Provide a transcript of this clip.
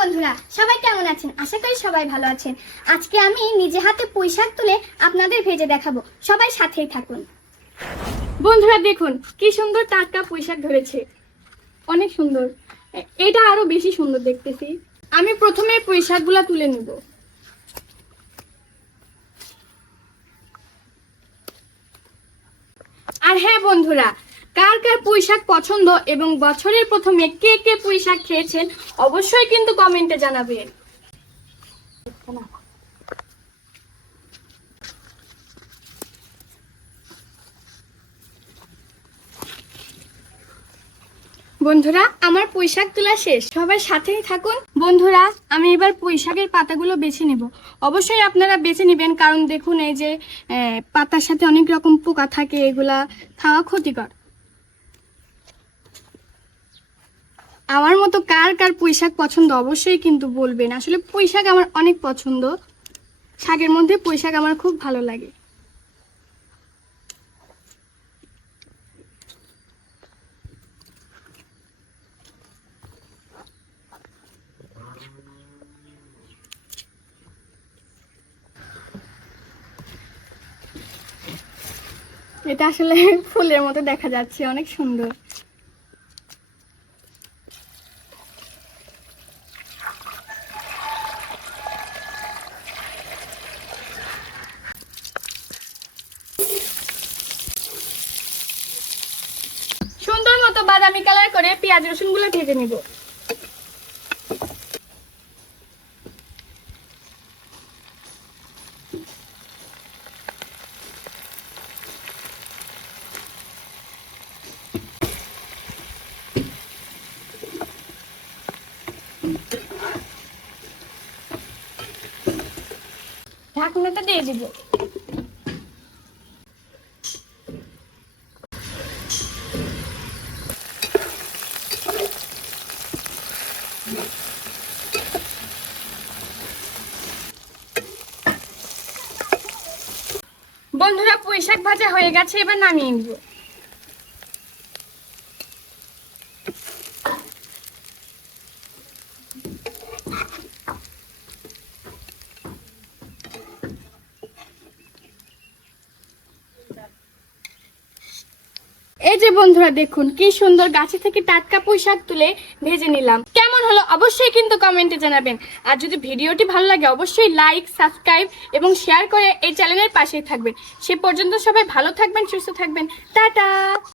বন্ধুরা, সবাই কেমন আছেন? আশা করি সবাই ভালো আছেন। আজকে আমি নিজে হাতে পুঁইশাক তুলে আপনাদের ভেজে দেখাবো। সবাই সাথেই থাকুন। বন্ধুরা, দেখুন, কি সুন্দর টাটকা পুঁইশাক ধরেছে। অনেক সুন্দর। এটা আরও বেশি সুন্দর দেখতেছি। আমি প্রথমে পুঁইশাকগুলা তুলে নিব। আর হ্যাঁ বন্ধুরা কার কার পুঁইশাক পছন্দ এবং বছরের প্রথমে কে কে পুঁইশাক খেয়েছেন, অবশ্যই কিন্তু কমেন্টে জানাবেন। বন্ধুরা, আমার পুঁইশাক তোলা শেষ। সবাই সাথেই থাকুন। বন্ধুরা, আমি এবার পুঁইশাকের পাতাগুলো বেছে নেব। অবশ্যই আপনারা বেছে নেবেন, কারণ দেখুন এই যে পাতার সাথে অনেক রকম পোকা থাকে, এগুলা খাওয়া ক্ষতিকর। আমার মতো কার কার পুঁইশাক পছন্দ অবশ্যই কিন্তু বলবেন। আসলে পুঁইশাক আমার অনেক পছন্দ। শাকের মধ্যে পুঁইশাক আমার খুব ভালো লাগে। এটা আসলে ফুলের মতো দেখা যাচ্ছে, অনেক সুন্দর। মতো বাদামি কালার করে পেঁয়াজ রসুনগুলো ভেজে নিব। ঢাকনাটা দিয়ে দিব। বন্ধুরা পুঁই ভাজা হয়ে গেছে এবার নামিয়ে নিব। এই যে বন্ধুরা দেখুন, কি সুন্দর গাছে থেকে টাটকা পুঁই শাক তুলে ভেজে নিলাম। কেমন হলো অবশ্যই কিন্তু কমেন্টে জানাবেন। আর যদি ভিডিওটি ভালো লাগে, অবশ্যই লাইক, সাবস্ক্রাইব এবং শেয়ার করে এই চ্যানেলের পাশেই থাকবেন। সে পর্যন্ত সবাই ভালো থাকবেন, সুস্থ থাকবেন। টাটা!